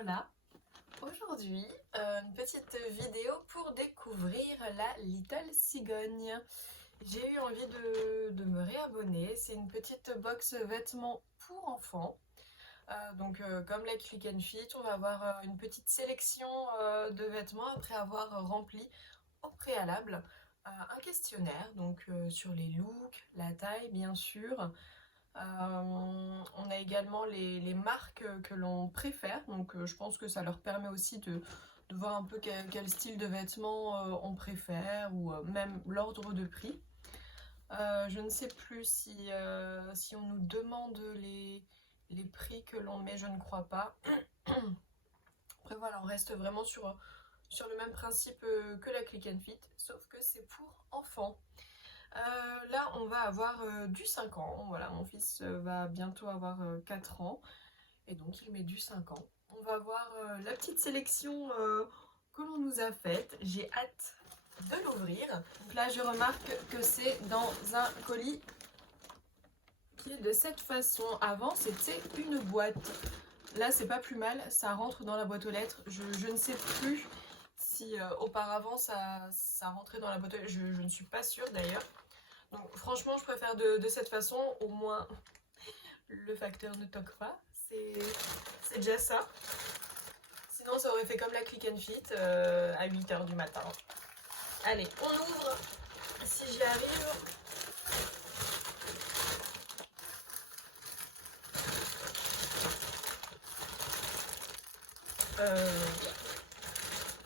Hola! Aujourd'hui, une petite vidéo pour découvrir la Little Cigogne. J'ai eu envie de me réabonner. C'est une petite box vêtements pour enfants. Comme la Click and Fit, on va avoir une petite sélection de vêtements après avoir rempli au préalable un questionnaire sur les looks, la taille bien sûr. On a également les marques que l'on préfère, je pense que ça leur permet aussi de voir un peu quel style de vêtements on préfère ou même l'ordre de prix. Je ne sais plus si on nous demande les prix que l'on met, je ne crois pas. Après voilà, on reste vraiment sur le même principe que la Click and Fit, sauf que c'est pour enfants. Là, on va avoir du 5 ans. Voilà, mon fils va bientôt avoir 4 ans. Et donc, il met du 5 ans. On va voir la petite sélection que l'on nous a faite. J'ai hâte de l'ouvrir. Donc là, je remarque que c'est dans un colis qui est de cette façon. Avant, c'était une boîte. Là, c'est pas plus mal. Ça rentre dans la boîte aux lettres. Je ne sais plus si auparavant, ça rentrait dans la boîte aux lettres. Je ne suis pas sûre d'ailleurs. Donc franchement je préfère de cette façon, au moins le facteur ne toque pas, c'est déjà ça. Sinon ça aurait fait comme la Click and Fit à 8h du matin. Allez, on ouvre, si j'y arrive.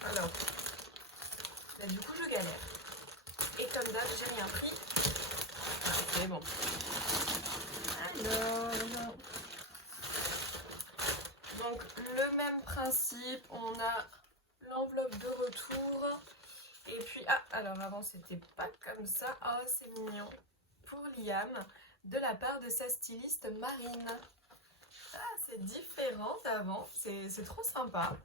Alors, bah, du coup je galère. Et comme d'hab, j'ai rien pris. Ah, c'est bon. Alors, donc le même principe, on a l'enveloppe de retour. Et puis, alors avant c'était pas comme ça. Oh, c'est mignon. Pour Liam, de la part de sa styliste Marine. Ah, c'est différent d'avant. C'est trop sympa.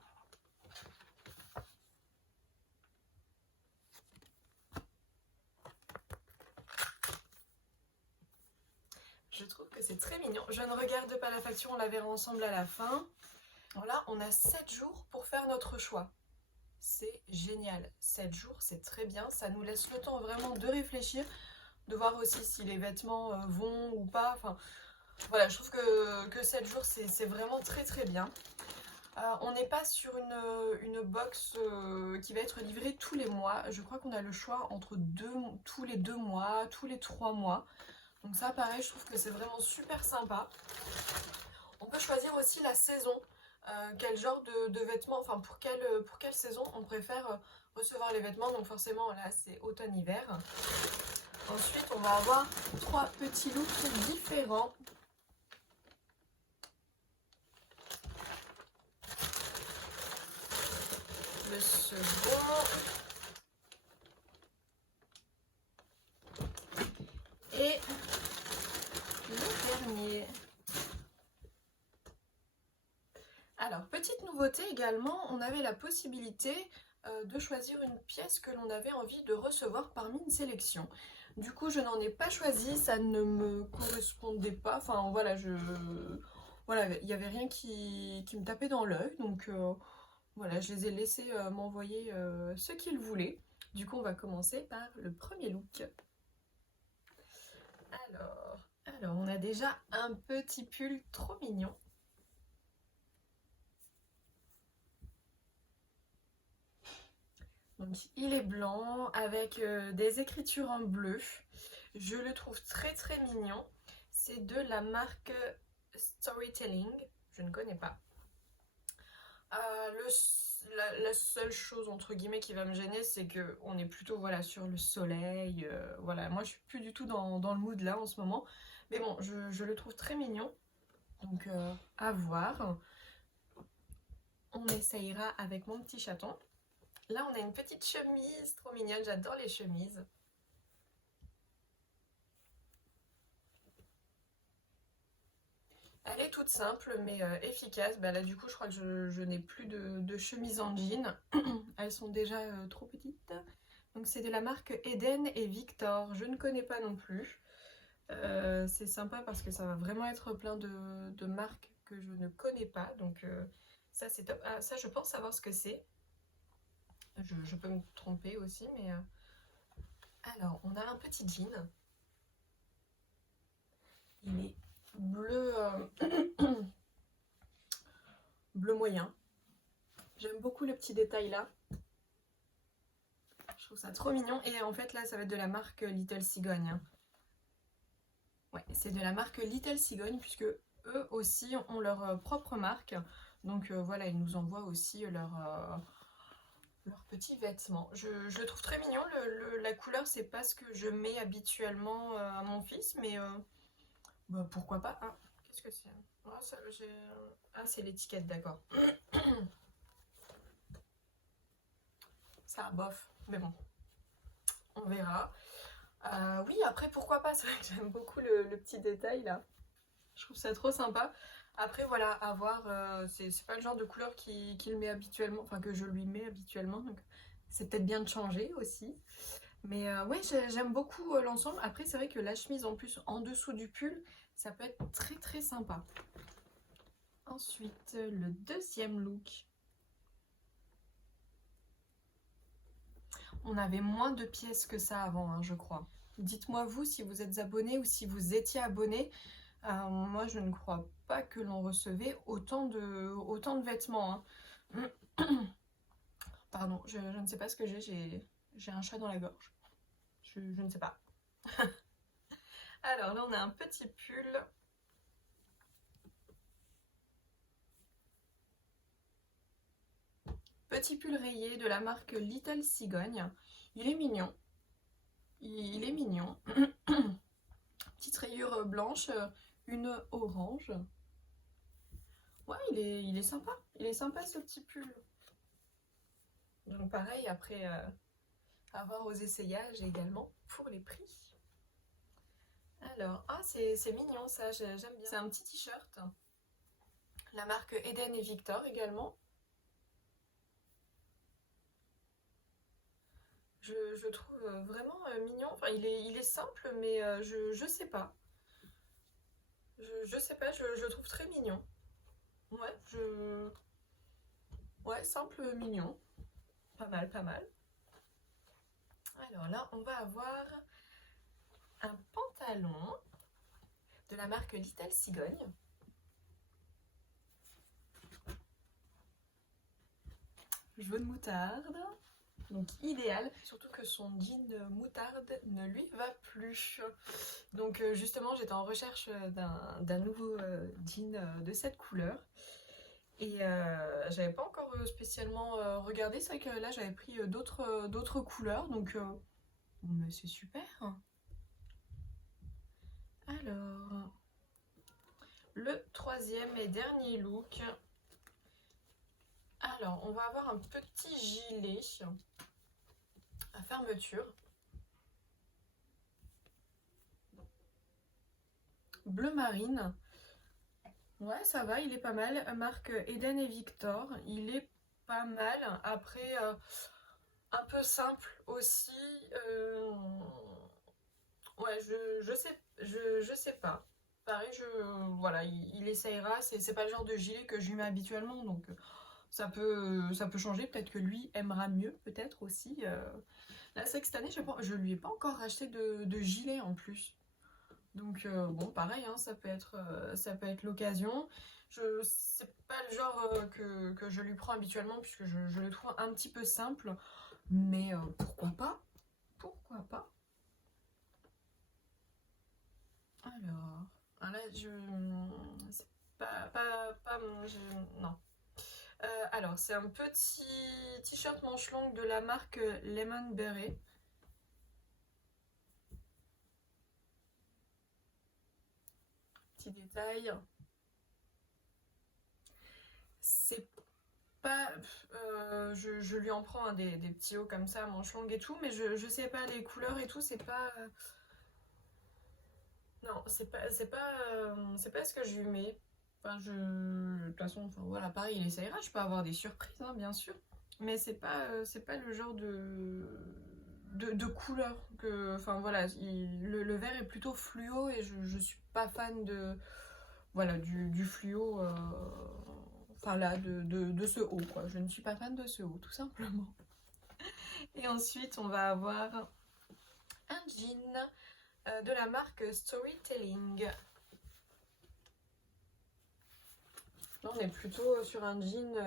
Je trouve que c'est très mignon. Je ne regarde pas la facture, on la verra ensemble à la fin. Voilà, on a 7 jours pour faire notre choix. C'est génial. 7 jours, c'est très bien. Ça nous laisse le temps vraiment de réfléchir, de voir aussi si les vêtements vont ou pas. Enfin, voilà, je trouve que 7 jours, c'est vraiment très très bien. On n'est pas sur une box qui va être livrée tous les mois. Je crois qu'on a le choix entre tous les 2 mois, tous les 3 mois. Donc ça, pareil, je trouve que c'est vraiment super sympa. On peut choisir aussi la saison. Quel genre de vêtements, enfin pour quelle saison on préfère recevoir les vêtements. Donc forcément, là, c'est automne-hiver. Ensuite, on va avoir 3 petits looks différents. Le second. Et le dernier. Alors, petite nouveauté également, on avait la possibilité de choisir une pièce que l'on avait envie de recevoir parmi une sélection. Du coup, je n'en ai pas choisi, ça ne me correspondait pas. Enfin, voilà, voilà, il n'y avait rien qui me tapait dans l'œil. Voilà, je les ai laissés m'envoyer ce qu'ils voulaient. Du coup, on va commencer par le premier look. Alors, on a déjà un petit pull trop mignon. Donc, il est blanc avec des écritures en bleu. Je le trouve très très mignon. C'est de la marque Storytelling. Je ne connais pas. La seule chose entre guillemets qui va me gêner, c'est qu'on est plutôt voilà, sur le soleil. Voilà, moi je suis plus du tout dans le mood là en ce moment. Mais bon, je le trouve très mignon. Donc à voir. On essayera avec mon petit chaton. Là, on a une petite chemise trop mignonne. J'adore les chemises. Elle est toute simple, mais efficace. Bah, là, du coup, je crois que je n'ai plus de chemise en jean. Elles sont déjà trop petites. Donc, c'est de la marque Eden et Victor. Je ne connais pas non plus. C'est sympa parce que ça va vraiment être plein de marques que je ne connais pas. Donc, Ça c'est top. Ah, ça je pense savoir ce que c'est. Je peux me tromper aussi, mais... Alors, on a un petit jean. Il est bleu, bleu moyen. J'aime beaucoup le petit détail là. Je trouve ça trop mignon. Et en fait là, ça va être de la marque Little Cigogne, hein. Ouais, c'est de la marque Little Cigogne, puisque eux aussi ont leur propre marque. Donc voilà, ils nous envoient aussi leurs petits vêtements. Je le trouve très mignon. La couleur, c'est pas ce que je mets habituellement à mon fils, mais bah, pourquoi pas. Ah, qu'est-ce que c'est? Ah, ah, c'est l'étiquette, d'accord. Ça, bof, mais bon, on verra. Oui, après, pourquoi pas? C'est vrai que j'aime beaucoup le petit détail là. Je trouve ça trop sympa. Après, voilà, à voir, c'est pas le genre de couleur qu'il met habituellement, enfin que je lui mets habituellement, donc c'est peut-être bien de changer aussi. Mais ouais, j'aime beaucoup l'ensemble. Après, c'est vrai que la chemise en plus en dessous du pull, ça peut être très très sympa. Ensuite, le deuxième look. On avait moins de pièces que ça avant, hein, je crois. Dites-moi vous si vous êtes abonné ou si vous étiez abonné. Moi, je ne crois pas que l'on recevait autant de vêtements, hein. Pardon, je ne sais pas ce que j'ai un chat dans la gorge. Je ne sais pas. Alors là, on a un petit pull. Petit pull rayé de la marque Little Cigogne. Il est mignon. Il est mignon. Petite rayure blanche, une orange. Ouais, il est sympa. Il est sympa ce petit pull. Donc pareil, après avoir aux essayages également pour les prix. Alors, ah c'est mignon ça, j'aime bien. C'est un petit t-shirt. La marque Eden et Victor également. Je trouve vraiment mignon. Enfin, il est simple, mais je sais pas. Je sais pas, je le trouve très mignon. Ouais, ouais, simple, mignon. Pas mal, pas mal. Alors là, on va avoir un pantalon de la marque Little Cigogne. Jaune moutarde. Donc idéal, surtout que son jean moutarde ne lui va plus. Donc justement, j'étais en recherche d'un nouveau jean de cette couleur. Et j'avais pas encore spécialement regardé. C'est vrai que là, j'avais pris d'autres couleurs. Donc c'est super. Alors, le troisième et dernier look. Alors, on va avoir un petit gilet à fermeture. Bleu marine. Ouais, ça va, il est pas mal. Marque Eden et Victor. Il est pas mal. Après, un peu simple aussi. Ouais, je sais pas. Pareil, voilà, il essayera. C'est pas le genre de gilet que je lui mets habituellement, donc ça peut changer. Peut-être que lui aimera mieux, peut-être aussi. Là, c'est que cette année, je lui ai pas encore racheté de gilet en plus. Donc bon, pareil, hein, ça peut être l'occasion. C'est pas le genre que je lui prends habituellement, puisque je le trouve un petit peu simple. Mais pourquoi pas? Pourquoi pas? Alors, là, c'est non. Alors, c'est un petit t-shirt manche longue de la marque Lemon Beret. Petit détail. C'est pas... je lui en prends hein, des petits hauts comme ça, manche longue et tout, mais je sais pas, les couleurs et tout, c'est pas... Non, c'est pas ce que je lui mets. Enfin, de toute façon, enfin, voilà, pareil, il essayera, je peux avoir des surprises, hein, bien sûr. Mais c'est pas le genre de couleur que... Enfin, voilà, le vert est plutôt fluo et je suis pas fan de... Voilà, du fluo. enfin là, de ce haut, quoi. Je ne suis pas fan de ce haut, tout simplement. Et ensuite, on va avoir un jean de la marque Storytelling. Là, on est plutôt sur un jean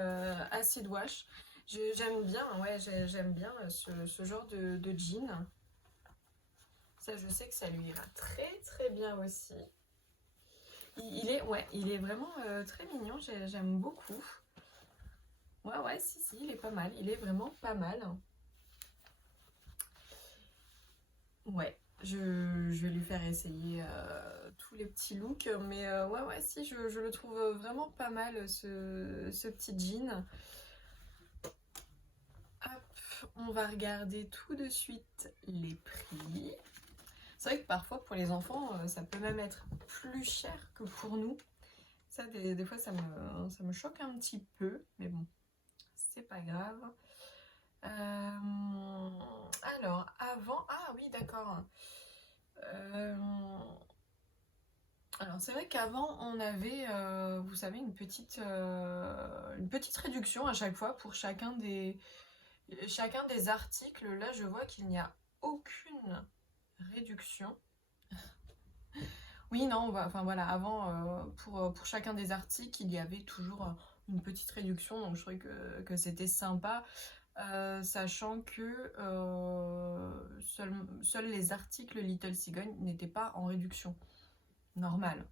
acid wash. J'aime bien, ouais, j'aime bien ce genre de jean. Ça, je sais que ça lui ira très très bien aussi. Il est vraiment très mignon, j'aime beaucoup. Ouais, si, il est pas mal, il est vraiment pas mal. Ouais, je vais lui faire essayer tous les petits looks, mais ouais, si, je le trouve vraiment pas mal ce petit jean. Hop, on va regarder tout de suite les prix. C'est vrai que parfois pour les enfants, ça peut même être plus cher que pour nous. Ça, des fois, ça me choque un petit peu, mais bon, c'est pas grave. Alors, avant... Ah oui, d'accord. Alors, c'est vrai qu'avant, on avait, vous savez, une petite réduction à chaque fois pour chacun des articles. Là, je vois qu'il n'y a aucune réduction. Oui, non, enfin voilà, avant, pour chacun des articles, il y avait toujours une petite réduction, donc je trouvais que c'était sympa, sachant que seuls les articles Little Cigogne n'étaient pas en réduction normale.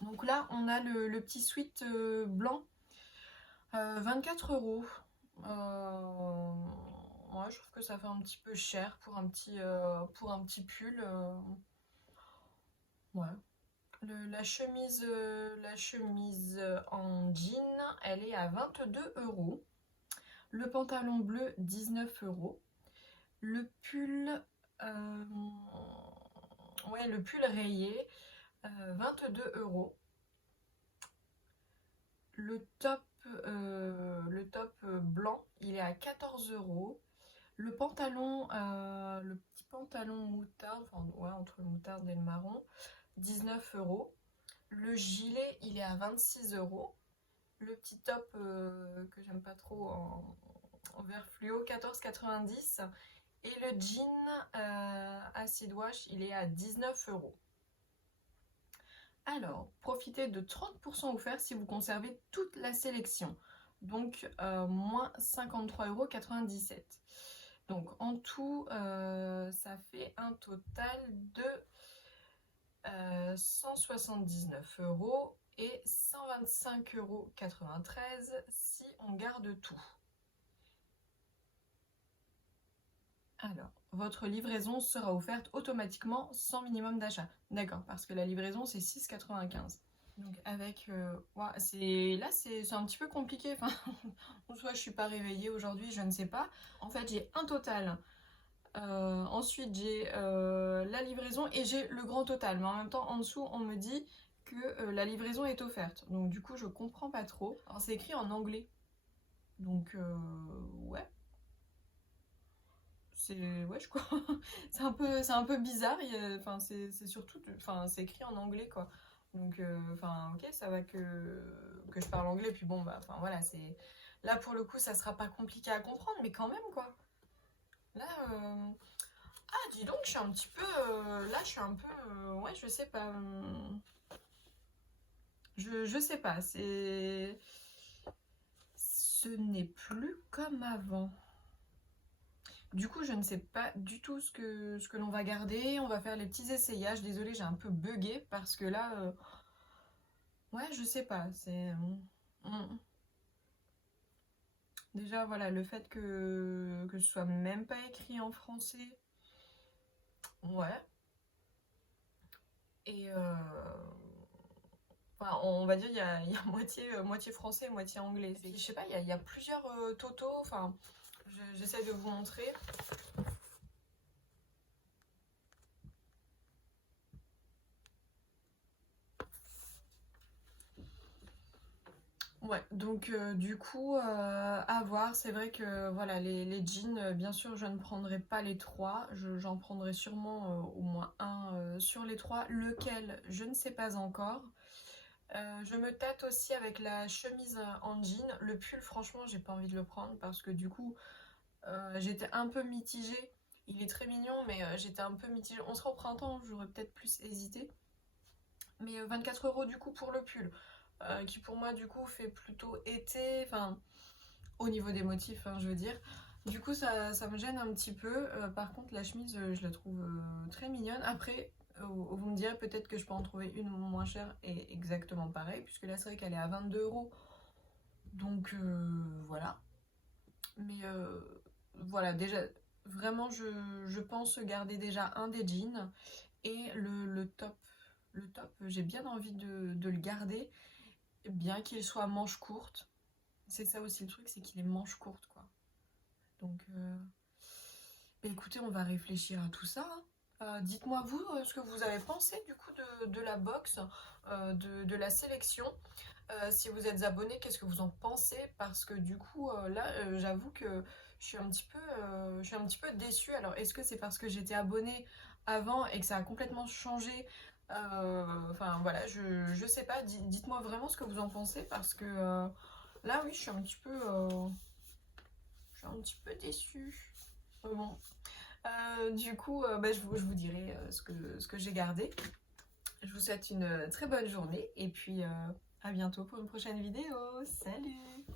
Donc là, on a le petit sweat blanc, 24 €. Ouais, je trouve que ça fait un petit peu cher pour un petit pull. Ouais. La chemise en jean, elle est à 22 €. Le pantalon bleu, 19 €. Le pull, ouais, le pull rayé, 22 €. Le top blanc, il est à 14 €. Le petit pantalon moutarde, enfin ouais, entre le moutarde et le marron, 19 €. Le gilet, il est à 26 €. Le petit top que j'aime pas trop en vert fluo, 14,90 €. Et le jean acid wash, il est à 19 €. Alors, profitez de 30% offert si vous conservez toute la sélection. Donc, moins 53,97 €. Donc, en tout, ça fait un total de 179 € et 125,93 € si on garde tout. Alors, votre livraison sera offerte automatiquement sans minimum d'achat. D'accord, parce que la livraison c'est 6,95 €. Donc avec... là c'est un petit peu compliqué, enfin, soit je suis pas réveillée aujourd'hui, je ne sais pas. En fait j'ai un total, ensuite j'ai la livraison et j'ai le grand total. Mais en même temps en dessous on me dit que la livraison est offerte. Donc du coup je comprends pas trop. Alors c'est écrit en anglais. Donc ouais. Je crois. C'est un peu bizarre. Enfin, c'est surtout, enfin, c'est écrit en anglais, quoi. Donc, enfin, ok, ça va que je parle anglais. Puis bon, bah, enfin, voilà, c'est là pour le coup, ça sera pas compliqué à comprendre, mais quand même, quoi. Là, ah, dis donc, je suis un petit peu, là, je suis un peu, ouais, je sais pas, je sais pas. Ce n'est plus comme avant. Du coup, je ne sais pas du tout ce que l'on va garder. On va faire les petits essayages. Désolée, j'ai un peu bugué parce que là, ouais, je sais pas. Déjà, voilà, le fait que ce soit même pas écrit en français. Ouais. Et enfin, on va dire il y a moitié français, moitié anglais. Je sais pas, il y a plusieurs totos. Enfin, j'essaie de vous montrer. Ouais, donc du coup, à voir. C'est vrai que voilà, les jeans, bien sûr, je ne prendrai pas les trois. J'en prendrai sûrement au moins un sur les trois. Lequel, je ne sais pas encore. Je me tâte aussi avec la chemise en jean. Le pull, franchement, j'ai pas envie de le prendre parce que du coup, j'étais un peu mitigée. Il est très mignon, mais j'étais un peu mitigée. On sera au printemps, j'aurais peut-être plus hésité. Mais 24 € du coup pour le pull, qui pour moi du coup fait plutôt été, enfin au niveau des motifs, hein, je veux dire. Du coup ça me gêne un petit peu. Par contre la chemise je la trouve très mignonne. Après vous me direz peut-être que je peux en trouver une moins chère et exactement pareil, puisque là c'est vrai qu'elle est à 22 €. Donc voilà. Mais voilà, déjà vraiment je pense garder déjà un des jeans et le top. Le top, j'ai bien envie de le garder, bien qu'il soit manche courte. C'est ça aussi le truc, c'est qu'il est manche courte, quoi. Donc, bah, écoutez, on va réfléchir à tout ça, hein. Dites-moi vous ce que vous avez pensé du coup de la box, de la sélection. Si vous êtes abonné, qu'est-ce que vous en pensez? Parce que du coup, là, j'avoue que je suis un petit peu déçue. Alors, est-ce que c'est parce que j'étais abonnée avant et que ça a complètement changé? Enfin, voilà, je sais pas. Dites-moi vraiment ce que vous en pensez parce que là, oui, je suis un petit peu déçue. Bon, du coup, bah, je vous dirai ce que j'ai gardé. Je vous souhaite une très bonne journée et puis à bientôt pour une prochaine vidéo. Salut!